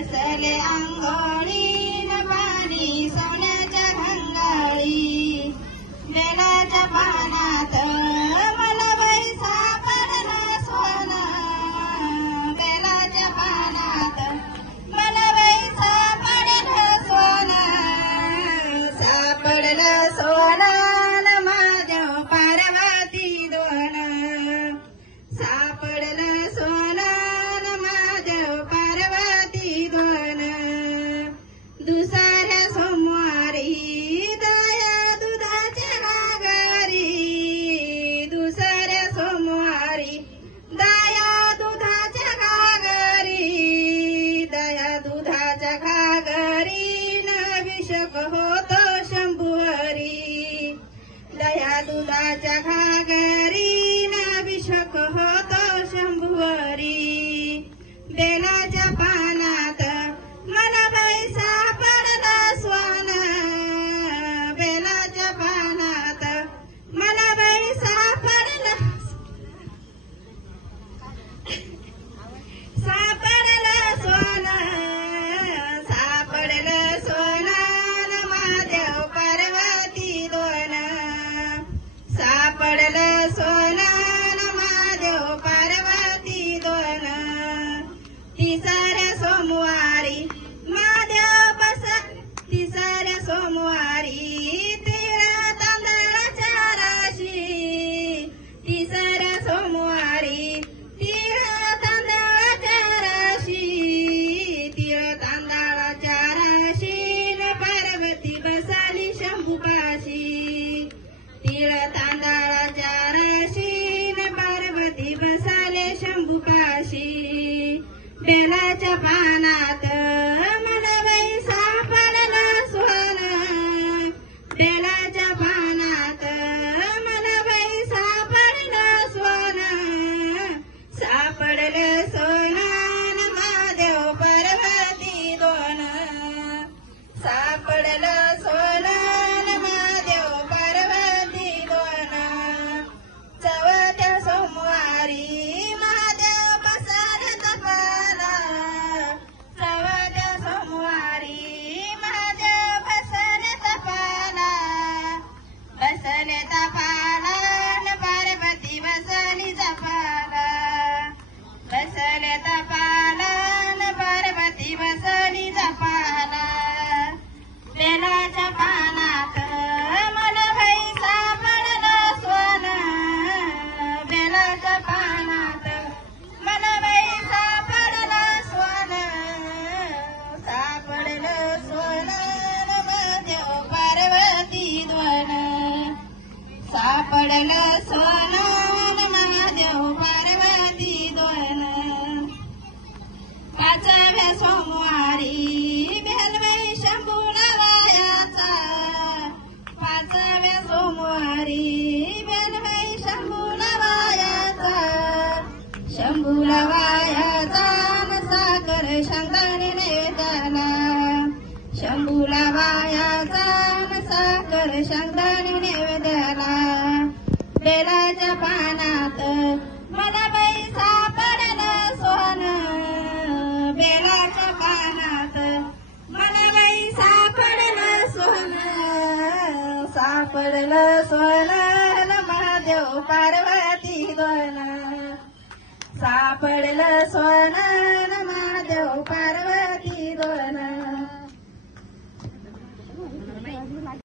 बसले अंघोळीन पाणी सोन्याच्या घंगाळी बेलाच्या पानात मला बाई सापडलं सोनं बेलाच्या पानात मला बाई सापडलं सोनं सापडलं सोनं महादेव पार्वती दोन सापडलं सोनं महादेव पार्वती दोन दुसऱ्या सोमवारी दया दुधाच्या घागरी दुसऱ्या सोमवारी दया दुधाच्या घागरी दया दुधाच्या घागरी अभिषेक होतो शंभुवरी दया दुधाच्या घागरी अभिषेक होतो शंभुवरी बेलाच्या पानात मला बाई सापडलं सोनं बेलाच्या पानात मला बाई सापडलं सोनं सापडलं सोनं महादेव पार्वती दोन सापडलं सोनं महादेव पार्वती दोन तिसऱ्या सोमवारी महादेव बस तिसऱ्या सोमवारी तेरा तांदळाच्या राशी तिसऱ्या सोमवारी तेरा तांदळाच्या राशी तीळ तांदळाच्या राशीन पार्वती बसाली शंभूपाशी तीळ तांदळाच्या राशीन पार्वती बसाले शंभूपाशी बेलाच्या पानात मला बाई सापडलं सोनं बेलाच्या पानात मला बाई सापडलं सोनं सापडलं सोनं महादेव पार्वती दोन सापडलं सोनं महादेव पार्वती दोन चौथ्या सोमवारी महादेव बसले तपाला चौथ्या सोमवारी महादेव बसले तपाला न पार्वती बसली जपाला बसले तपाला न पार्वती बसली जपाला बेलाच्या पानात मला बाई सापडलं सोनं बेलाच्या पानात मला बाई सापडलं सोनं सापडलं सोनं महादेव पार्वती दोन सापडलं सोनं महादेव पार्वती दोन पाचव्या सोमवारी बेलबाई शंभूला वायाचा पाचव्या सोमवारी बेलबाई शंभूला वायाचा शंभूला वायाचा न साखर शेंगदाणे नैवेद्याला शंभूला वायाचा न साखर शेंगदाणे नैवेद्याला बेलाच्या पानात मला बाई सापडलं सोनं बेलाच्या पानात मला बाई सापडलं सोनं सापडलं सोनं महादेव पार्वती दोन सापडलं सोनं महादेव पार्वती दोन